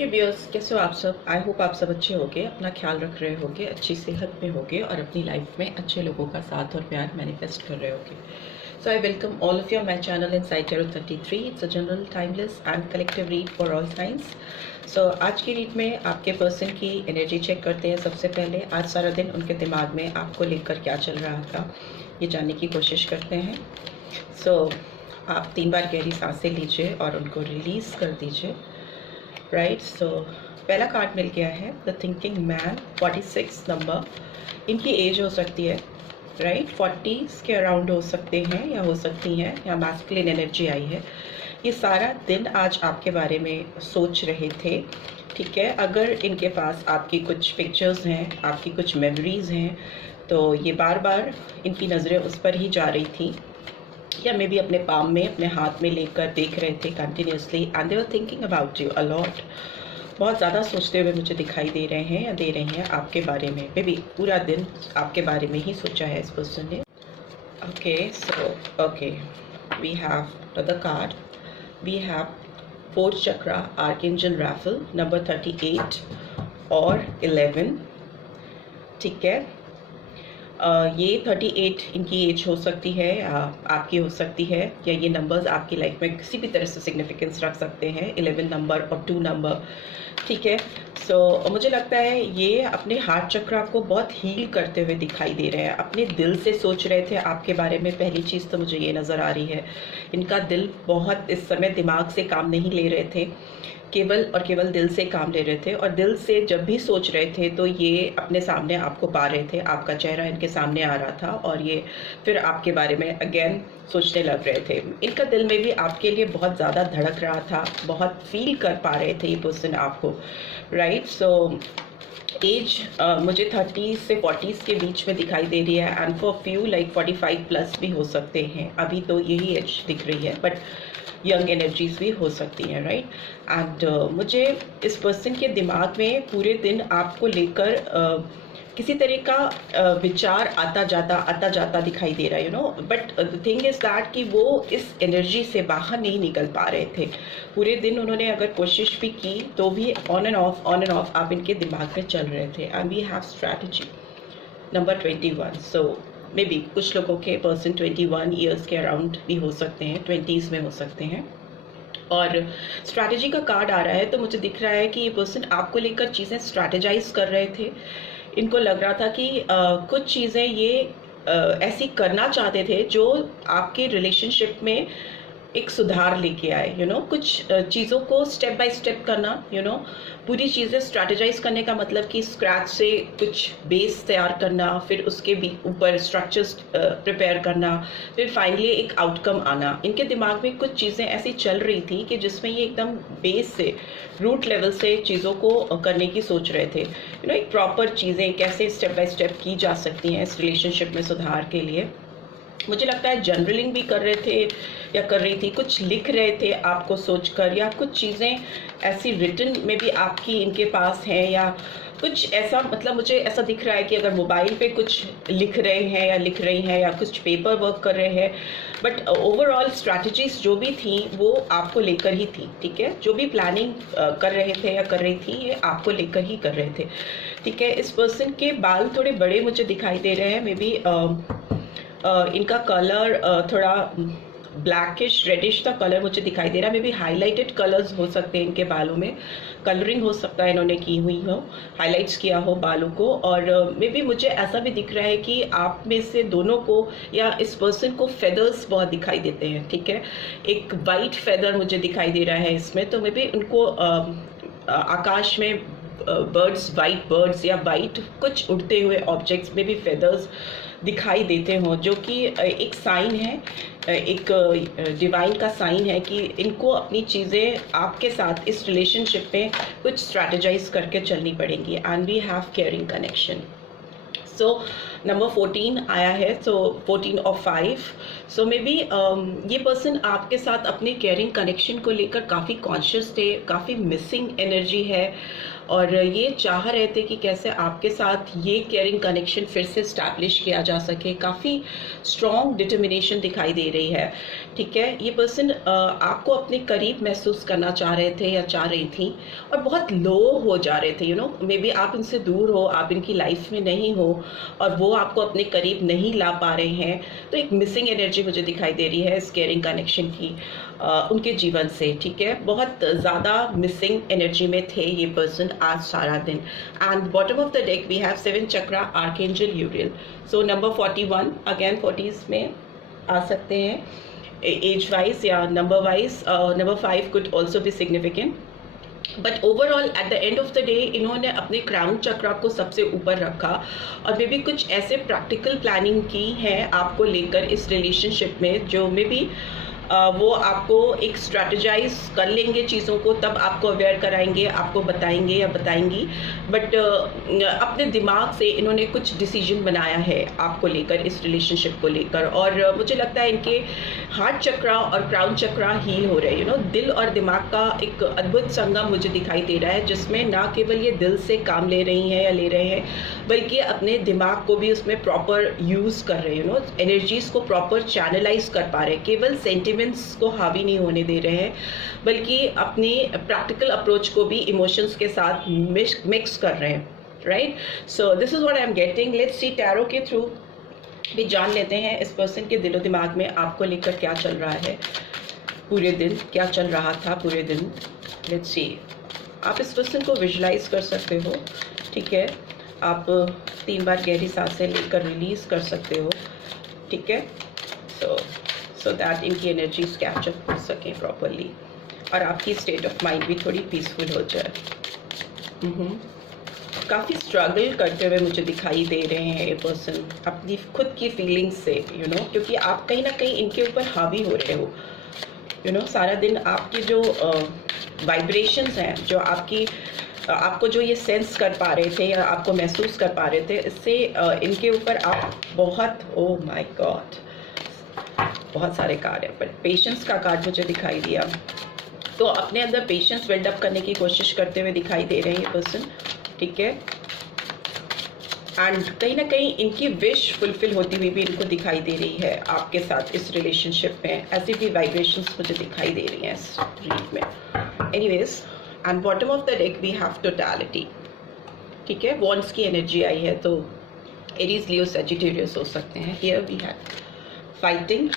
हे viewers, कैसे हो आप सब। आई होप आप सब अच्छे होगे, अपना ख्याल रख रहे होगे, अच्छी सेहत में होगे और अपनी लाइफ में अच्छे लोगों का साथ और प्यार मैनिफेस्ट कर रहे होगे। So I welcome all of you my channel inside tarot 33। It's a general timeless and collective read for all signs. So आज की रीड में आपके पर्सन की एनर्जी चेक करते हैं। सबसे पहले आज सारा दिन उनके दिमाग में आपको लेकर क्या चल रहा था ये जानने की कोशिश करते हैं। सो आप 3 बार गहरी सांसें लीजिए और उनको रिलीज़ कर दीजिए। राइट, सो पहला कार्ड मिल गया है द थिंकिंग मैन, 46 नंबर। इनकी एज हो सकती है राइट 40s के अराउंड हो सकते हैं या हो सकती हैं, या मैस्कुलिन एनर्जी आई है। ये सारा दिन आज आपके बारे में सोच रहे थे, ठीक है। अगर इनके पास आपकी कुछ पिक्चर्स हैं, आपकी कुछ मेमोरीज हैं, तो ये बार बार इनकी नज़रें उस पर ही जा रही थी, या मे बी अपने पाम में, अपने हाथ में लेकर देख रहे थे continuously, and they were thinking about you a lot. बहुत ज़्यादा सोचते हुए मुझे दिखाई दे रहे हैं या दे रही हैं आपके बारे में। मे बी पूरा दिन आपके बारे में ही सोचा है इस पर्सन ने। Okay, so okay, we have the card, we have 4th chakra, archangel Raphael, number 38 और 11, ठीक है। ये 38 इनकी एज हो सकती है, आपकी हो सकती है, या ये नंबर्स आपकी लाइफ में किसी भी तरह से सिग्निफिकेंस रख सकते हैं, 11 नंबर और 2 नंबर, ठीक है। सो मुझे लगता है ये अपने हार्ट चक्रा को बहुत हील करते हुए दिखाई दे रहे हैं, अपने दिल से सोच रहे थे आपके बारे में। पहली चीज़ तो मुझे ये नज़र आ रही है, इनका दिल बहुत इस समय दिमाग से काम नहीं ले रहे थे, केवल और केवल दिल से काम ले रहे थे। और दिल से जब भी सोच रहे थे तो ये अपने सामने आपको पा रहे थे, आपका चेहरा इनके सामने आ रहा था, और ये फिर आपके बारे में अगेन सोचने लग रहे थे। इनका दिल में भी आपके लिए बहुत ज़्यादा धड़क रहा था, बहुत फील कर पा रहे थे ये पर्सन आपको, राइट। सो एज मुझे 30 से 40s के बीच में दिखाई दे रही है, and for few like 45 plus भी हो सकते हैं। अभी तो यही एज दिख रही है, बट यंग एनर्जीज भी हो सकती हैं, राइट। एंड मुझे इस पर्सन के दिमाग में पूरे दिन आपको लेकर किसी तरह का विचार आता जाता दिखाई दे रहा है, you know. But the thing is that कि वो इस एनर्जी से बाहर नहीं निकल पा रहे थे। पूरे दिन उन्होंने अगर कोशिश भी की तो भी ऑन एंड ऑफ आप इनके दिमाग में चल रहे थे। And we have strategy number 21। So maybe कुछ लोगों के पर्सन 21 ईयर्स के अराउंड भी हो सकते हैं, 20s में हो सकते हैं। और स्ट्रैटेजी का कार्ड आ रहा है, तो मुझे दिख रहा है कि ये पर्सन आपको लेकर चीज़ें स्ट्रैटेजाइज कर रहे थे। इनको लग रहा था कि कुछ चीज़ें ये ऐसी करना चाहते थे जो आपके रिलेशनशिप में एक सुधार लेके आए, यू नो। कुछ चीज़ों को स्टेप बाय स्टेप करना, यू नो। पूरी चीज़ें स्ट्रैटेजाइज करने का मतलब कि स्क्रैच से कुछ बेस तैयार करना, फिर उसके भी ऊपर स्ट्रक्चर्स प्रिपेयर करना, फिर फाइनली एक आउटकम आना। इनके दिमाग में कुछ चीज़ें ऐसी चल रही थी कि जिसमें ये एकदम बेस से, रूट लेवल से चीज़ों को करने की सोच रहे थे, यू नो। एक प्रॉपर चीज़ें कैसे स्टेप बाय स्टेप की जा सकती हैं इस रिलेशनशिप में सुधार के लिए। मुझे लगता है जर्नलिंग भी कर रहे थे या कर रही थी, कुछ लिख रहे थे आपको सोचकर, या कुछ चीज़ें ऐसी रिटन में भी आपकी इनके पास हैं, या कुछ ऐसा, मतलब मुझे ऐसा दिख रहा है कि अगर मोबाइल पे कुछ लिख रहे हैं या लिख रही हैं, या कुछ पेपर वर्क कर रहे हैं। बट ओवरऑल स्ट्रैटेजीज जो भी थी वो आपको लेकर ही थी, ठीक है। जो भी प्लानिंग कर रहे थे या कर रही थी, ये आपको लेकर ही कर रहे थे, ठीक है। इस पर्सन के बाल थोड़े बड़े मुझे दिखाई दे रहे हैं। मे बी इनका कलर थोड़ा ब्लैकिश रेडिश का कलर मुझे दिखाई दे रहा है। मे बी हाईलाइटेड कलर्स हो सकते हैं इनके बालों में, कलरिंग हो सकता है इन्होंने की हुई हो, हाईलाइट्स किया हो बालों को। और मे बी मुझे ऐसा भी दिख रहा है कि आप में से दोनों को या इस पर्सन को फेदर्स बहुत दिखाई देते हैं, ठीक है। एक वाइट फेदर मुझे दिखाई दे रहा है इसमें, तो मे बी उनको आकाश में बर्ड्स, वाइट बर्ड्स या वाइट कुछ उड़ते हुए ऑब्जेक्ट्स में भी फेदर्स दिखाई देते हों, जो कि एक साइन है, एक डिवाइन का साइन है कि इनको अपनी चीज़ें आपके साथ इस रिलेशनशिप में कुछ स्ट्रैटेजाइज करके चलनी पड़ेंगी। And we have caring connection. So number 14 आया है, सो 14 और 5. सो मे बी ये पर्सन आपके साथ अपने केयरिंग कनेक्शन को लेकर काफ़ी कॉन्शियस थे, काफ़ी मिसिंग एनर्जी है, और ये चाह रहे थे कि कैसे आपके साथ ये केयरिंग कनेक्शन फिर से स्टैब्लिश किया जा सके. काफ़ी स्ट्रॉन्ग डिटर्मिनेशन दिखाई दे रही है. ठीक है, ये पर्सन आपको अपने करीब महसूस करना चाह रहे थे या चाह रही थी, और बहुत लो हो जा रहे थे. मे बी आप इनसे दूर हो, आप इनकी लाइफ में नहीं हो, और वो आपको अपने करीब नहीं ला पा रहे हैं. तो एक मिसिंग एनर्जी मुझे दिखाई दे रही है इस केयरिंग कनेक्शन की उनके जीवन से. ठीक है, बहुत ज़्यादा मिसिंग एनर्जी में थे ये पर्सन आज सारा दिन. And bottom of the deck we have 7 chakra archangel Uriel. So number 41 again 40s में आ सकते हैं एज वाइज या number wise. Number 5 could also be significant, but overall at the end of the day इन्होंने अपने क्राउन चक्रा को सबसे ऊपर रखा, और मे बी कुछ ऐसे प्रैक्टिकल प्लानिंग की है आपको लेकर इस रिलेशनशिप में, जो मे बी वो आपको एक स्ट्रैटेजाइज कर लेंगे चीज़ों को, तब आपको अवेयर कराएंगे, आपको बताएंगे या बताएंगी. बट अपने दिमाग से इन्होंने कुछ डिसीजन बनाया है आपको लेकर, इस रिलेशनशिप को लेकर. और मुझे लगता है इनके हार्ट चक्रा और क्राउन चक्रा हील हो रहे हैं. दिल और दिमाग का एक अद्भुत संगम मुझे दिखाई दे रहा है, जिसमें ना केवल ये दिल से काम ले रही हैं या ले रहे हैं, बल्कि अपने दिमाग को भी उसमें प्रॉपर यूज़ कर रहे हैं. एनर्जीज़ को प्रॉपर चैनलाइज कर पा रहे हैं, केवल सेंटिमेंट्स को हावी नहीं होने दे रहे हैं, बल्कि अपनी प्रैक्टिकल अप्रोच को भी इमोशंस के साथ मिक्स कर रहे हैं. Right, so this is what I am getting. Let's see tarot के थ्रू भी जान लेते हैं इस पर्सन के दिलो दिमाग में आपको लेकर क्या चल रहा है पूरे दिन, क्या चल रहा था पूरे दिन. Let's see. आप इस पर्सन को विजुलाइज कर सकते हो. ठीक है, आप 3 बार गहरी सांसें लेकर रिलीज कर सकते हो. ठीक है, सो दैट इनकी एनर्जीज कैप्चर कर सकें प्रॉपरली, और आपकी स्टेट ऑफ माइंड भी थोड़ी पीसफुल हो जाए. काफ़ी स्ट्रगल करते हुए मुझे दिखाई दे रहे हैं ये पर्सन अपनी खुद की फीलिंग्स से, क्योंकि आप कहीं ना कहीं इनके ऊपर हावी हो रहे हो. सारा दिन आपकी जो वाइब्रेशंस हैं, जो आपको जो ये सेंस कर पा रहे थे या आपको महसूस कर पा रहे थे, इससे इनके ऊपर आप बहुत, ओह माय गॉड, बहुत सारे कार्ड है, पर पेशेंस का कार्ड मुझे दिखाई दिया. तो अपने अंदर पेशेंस बिल्डअप करने की कोशिश करते हुए दिखाई दे रहे हैं ये पर्सन. ठीक है, एंड कहीं ना कहीं इनकी विश फुलफिल होती हुई भी इनको दिखाई दे रही है आपके साथ इस रिलेशनशिप में. ऐसी भी वाइब्रेशंस मुझे दिखाई दे रही हैं इस रीड में. Anyways, and bottom of the deck we have totality. ठीक है, वॉन्ड्स की एनर्जी आई है, तो एरीज, लियो, सजिटेरियस हो सकते हैं. हियर वी हैव फाइटिंग,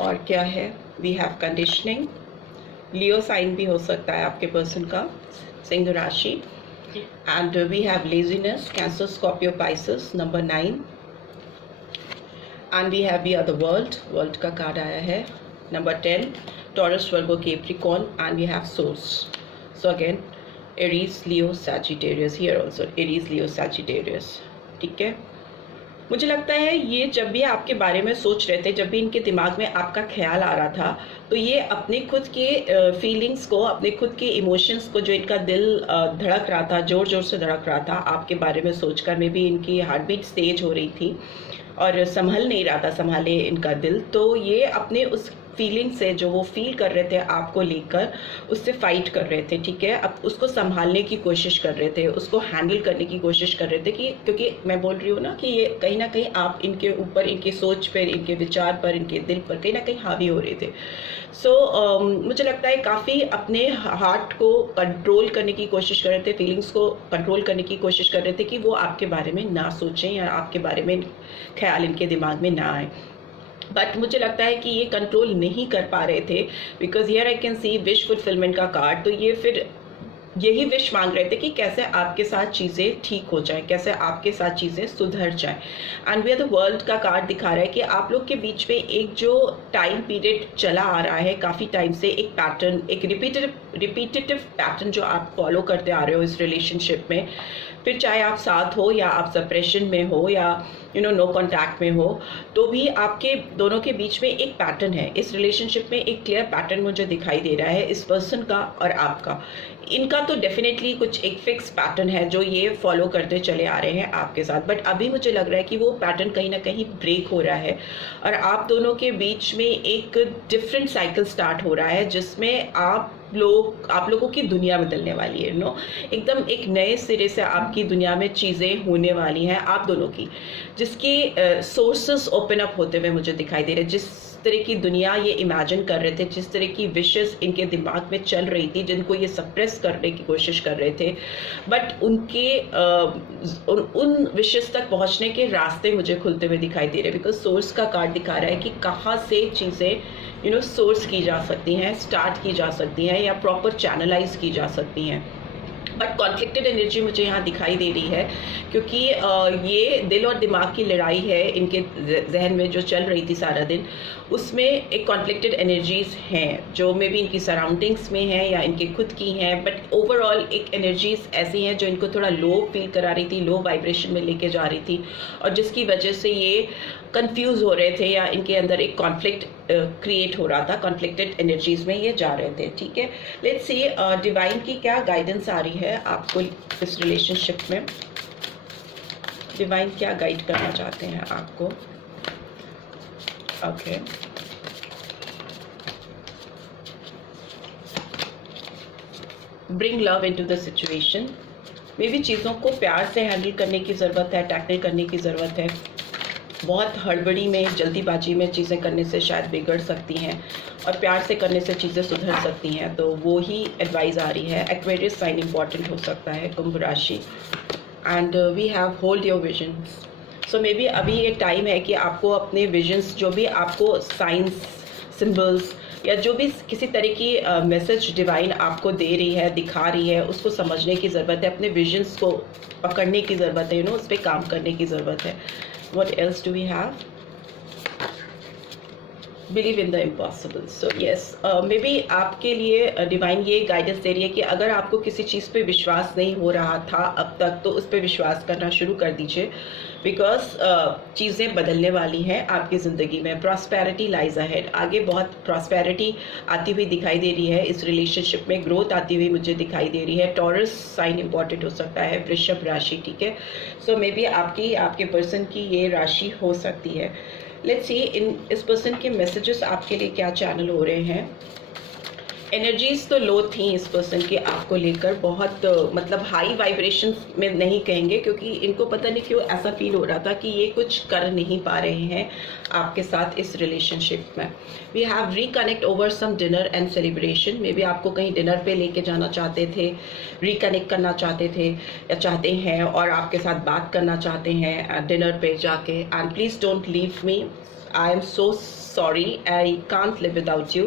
और क्या है, we have conditioning. Leo sign भी हो सकता है आपके पर्सन का, सिंह राशि. And we have laziness, cancer, Scorpio, Pisces, number 9. And we have the other world का कार्ड आया है, number 10, Taurus, Virgo, Capricorn. And we have source. So again Aries, Leo, Sagittarius. Here also Aries, Leo, Sagittarius. ठीक है, मुझे लगता है ये जब भी आपके बारे में सोच रहे थे, जब भी इनके दिमाग में आपका ख्याल आ रहा था, तो ये अपने खुद के फीलिंग्स को, अपने खुद के इमोशंस को, जो इनका दिल धड़क रहा था, ज़ोर ज़ोर से धड़क रहा था आपके बारे में सोचकर, में भी इनकी हार्ट बीट तेज हो रही थी और संभल नहीं रहा था, संभाले इनका दिल. तो ये अपने उस फीलिंग से, जो वो फील कर रहे थे आपको लेकर, उससे फाइट कर रहे थे. ठीक है, अब उसको संभालने की कोशिश कर रहे थे, उसको हैंडल करने की कोशिश कर रहे थे, कि क्योंकि मैं बोल रही हूँ ना कि ये कहीं ना कहीं आप इनके ऊपर, इनकी सोच पर, इनके विचार पर, इनके दिल पर कहीं ना कहीं हावी हो रहे थे. सो मुझे लगता है काफ़ी अपने हार्ट को कंट्रोल करने की कोशिश कर रहे थे, फीलिंग्स को कंट्रोल करने की कोशिश कर रहे थे, कि वो आपके बारे में ना सोचें या आपके बारे में ख्याल इनके दिमाग में ना आए. बट मुझे लगता है कि ये कंट्रोल नहीं कर पा रहे थे, because here I can see wish fulfilment का कार्ड. तो ये फिर यही विश मांग रहे थे कि कैसे आपके साथ चीज़ें ठीक हो जाएं, कैसे आपके साथ चीज़ें सुधर जाएं. And we are the world का कार्ड दिखा रहा है कि आप लोग के बीच में एक जो टाइम पीरियड चला आ रहा है काफ़ी टाइम से, एक पैटर्न, एक रिपीटेड रिपीटेटिव पैटर्न जो आप फॉलो करते आ रहे हो इस रिलेशनशिप में, फिर चाहे आप साथ हो या आप सेपरेशन में हो या नो कांटेक्ट में हो, तो भी आपके दोनों के बीच में एक पैटर्न है। इस रिलेशनशिप में एक क्लियर पैटर्न मुझे दिखाई दे रहा है इस पर्सन का और आपका। इनका तो डेफिनेटली कुछ एक फिक्स पैटर्न है जो ये फॉलो करते चले आ रहे हैं आपके साथ, बट अभी मुझे लग रहा है कि वो पैटर्न कहीं ना कहीं ब्रेक हो रहा है और आप दोनों के बीच में एक डिफरेंट साइकिल स्टार्ट हो रहा है, जिसमें आप लोगों की दुनिया बदलने वाली है। एकदम एक नए सिरे से आपकी दुनिया में चीज़ें होने वाली हैं आप दोनों की, जिसकी सोर्सेस ओपन अप होते हुए मुझे दिखाई दे रहे हैं। जिस तरह की दुनिया ये इमेजिन कर रहे थे, जिस तरह की विशेस इनके दिमाग में चल रही थी, जिनको ये सप्रेस करने की कोशिश कर रहे थे, बट उनके उन विशेस तक पहुंचने के रास्ते मुझे खुलते हुए दिखाई दे रहे हैं। बिकॉज सोर्स का कार्ड दिखा रहा है कि कहाँ से चीज़ें सोर्स की जा सकती हैं, स्टार्ट की जा सकती हैं या प्रॉपर चैनलाइज की जा सकती हैं। बट कॉन्फ्लिक्टेड एनर्जी मुझे यहाँ दिखाई दे रही है, क्योंकि ये दिल और दिमाग की लड़ाई है इनके जहन में जो चल रही थी सारा दिन, उसमें एक कॉन्फ्लिक्टेड एनर्जीज हैं जो मे बी इनकी सराउंडिंग्स में हैं या इनके खुद की हैं, बट ओवरऑल एक एनर्जीज ऐसी हैं जो इनको थोड़ा लो फील करा रही थी, लो वाइब्रेशन में लेके जा रही थी, और जिसकी वजह से ये कंफ्यूज हो रहे थे या इनके अंदर एक कॉन्फ्लिक्ट क्रिएट हो रहा था। कॉन्फ्लिक्टेड एनर्जीज में ये जा रहे थे। ठीक है, लेट्स सी डिवाइन की क्या गाइडेंस आ रही है आपको इस रिलेशनशिप में। डिवाइन क्या गाइड करना चाहते हैं आपको? Okay, bring love into the situation. May be चीज़ों को प्यार से हैंडल करने की ज़रूरत है, टैकल करने की ज़रूरत है। बहुत हड़बड़ी में, जल्दीबाजी में चीज़ें करने से शायद बिगड़ सकती हैं और प्यार से करने से चीज़ें सुधर सकती हैं, तो वो ही एडवाइस आ रही है। एक्वेरियस साइन इंपॉर्टेंट हो सकता है, कुंभ राशि, and we have hold your visions. So maybe अभी ये टाइम है कि आपको अपने विजन्स, जो भी आपको साइंस, सिंबल्स या जो भी किसी तरह की मैसेज डिवाइन आपको दे रही है, दिखा रही है, उसको समझने की ज़रूरत है, अपने विजन्स को पकड़ने की ज़रूरत है, उस पर काम करने की ज़रूरत है। What else do we have? Believe in the impossible. So yes, maybe आपके लिए डिवाइन ये गाइडेंस दे रही है कि अगर आपको किसी चीज़ पे विश्वास नहीं हो रहा था अब तक, तो उस पर विश्वास करना शुरू कर दीजिए, बिकॉज चीज़ें बदलने वाली हैं आपकी ज़िंदगी में। प्रॉस्पेरिटी लाइज अहेड, आगे बहुत प्रॉस्पेरिटी आती हुई दिखाई दे रही है इस रिलेशनशिप में, ग्रोथ आती हुई मुझे दिखाई दे रही है। टॉरस साइन इंपॉर्टेंट हो सकता है, वृषभ राशि। ठीक है, सो मे बी आपके पर्सन की ये राशि हो सकती है। लेट्स सी इस पर्सन के मैसेजेस आपके लिए क्या चैनल हो रहे हैं। एनर्जीज तो लो थी इस पर्सन की आपको लेकर, बहुत मतलब हाई वाइब्रेशन में नहीं कहेंगे, क्योंकि इनको पता नहीं क्यों ऐसा फील हो रहा था कि ये कुछ कर नहीं पा रहे हैं आपके साथ इस रिलेशनशिप में। We have reconnect over some dinner and celebration. Maybe आपको कहीं डिनर पे लेके जाना चाहते थे, रिकनेक्ट करना चाहते थे या चाहते हैं, और आपके साथ बात करना चाहते हैं डिनर पे जाके। And please don't leave me, I am so sorry, I can't live without you.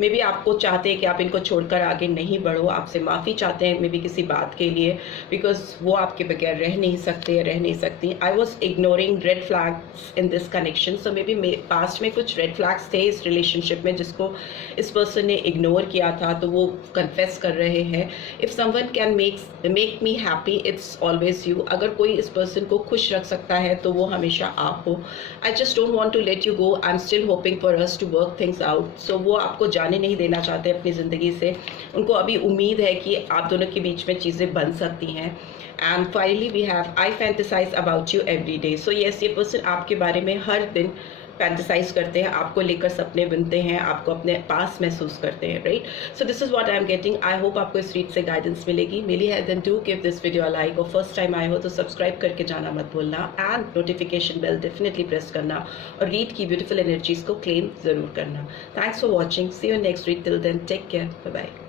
May be आपको चाहते हैं कि आप इनको छोड़कर आगे नहीं बढ़ो, आपसे माफ़ी चाहते हैं मे बी किसी बात के लिए, बिकॉज वो आपके बगैर रह नहीं सकते, रह नहीं सकती। I was ignoring red flags in this connection. So may be past में कुछ रेड फ्लैग्स थे इस रिलेशनशिप में जिसको इस पर्सन ने इग्नोर किया था, तो वो कन्फेस कर रहे हैं। If someone can make me happy, it's always you. अगर कोई इस पर्सन को खुश रख सकता है तो वो हमेशा आप हो। I just don't want to let you go, I am still hoping for us to work things out. So वो आपको जाने नहीं देना चाहते अपनी ज़िंदगी से, उनको अभी उम्मीद है कि आप दोनों के बीच में चीज़ें बन सकती हैं। And finally we have I fantasize about you every day. So yes, ये पर्सन आपके बारे में हर दिन फैंटेसाइज करते हैं, आपको लेकर सपने बुनते हैं, आपको अपने पास महसूस करते हैं, right? So this is what I am getting. I hope आपको इस रीड से गाइडेंस मिलेगी। मिली है then do give this video a like, और फर्स्ट टाइम आए हो तो सब्सक्राइब करके जाना मत भूलना, and notification bell definitely press करना, और रीड की ब्यूटीफुल एनर्जीज को क्लेम जरूर करना। Thanks for watching, see you next read, till then take care, bye bye.